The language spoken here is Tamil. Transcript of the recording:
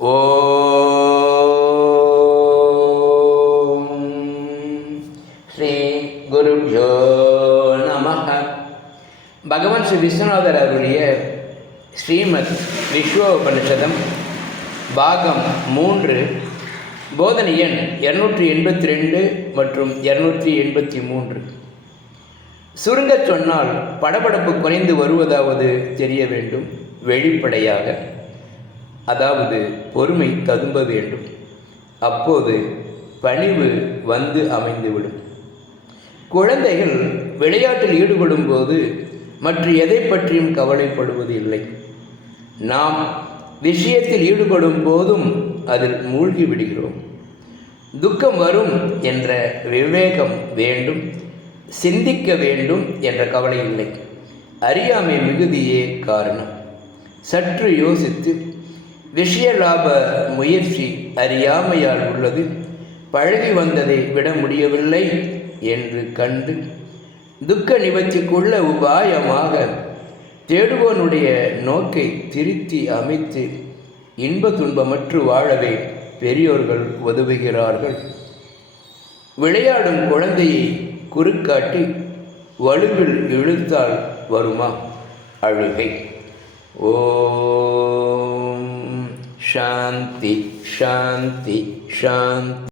ஓம் ஸ்ரீ குருபியோ நம பகவான் ஸ்ரீ விஸ்வநாதர் அருளிய ஸ்ரீமத் விஸ்வோபனிஷதம் பாகம் மூன்று போதனை எண் இரநூற்றி எண்பத்தி ரெண்டு மற்றும் இரநூற்றி எண்பத்தி மூன்று சுருங்கச் சொன்னால் படபடப்பு குறைந்து வருவதாவது தெரிய வேண்டும் வெளிப்படையாக. அதாவது பொறுமை ததும்ப வேண்டும். அப்போது பணிவு வந்து அமைந்துவிடும். குழந்தைகள் விளையாட்டில் ஈடுபடும் போது மற்ற எதை பற்றியும் கவலைப்படுவது இல்லை. நாம் விஷயத்தில் ஈடுபடும் போதும் அதில் மூழ்கி விடுகிறோம். துக்கம் வரும் என்ற விவேகம் வேண்டும். சிந்திக்க வேண்டும் என்ற கவலை இல்லை. அறியாமை மிகுதியே காரணம். சற்று யோசித்து விஷய லாப முயற்சி அறியாமையால் உள்ளது. பழகி வந்ததை விட முடியவில்லை என்று கண்டு துக்க நிவர்த்திக்குள்ள உபாயமாக தேடுவோனுடைய நோக்கை திருத்தி அமைத்து இன்ப துன்பமற்று வாழவே பெரியோர்கள் உதவுகிறார்கள். விளையாடும் குழந்தையை குறுக்காட்டி வலுவில் இழுத்தால் வருமா? அழுகை. ஓ ಶಾಂತಿ ಶಾಂತಿ ಶಾಂತಿ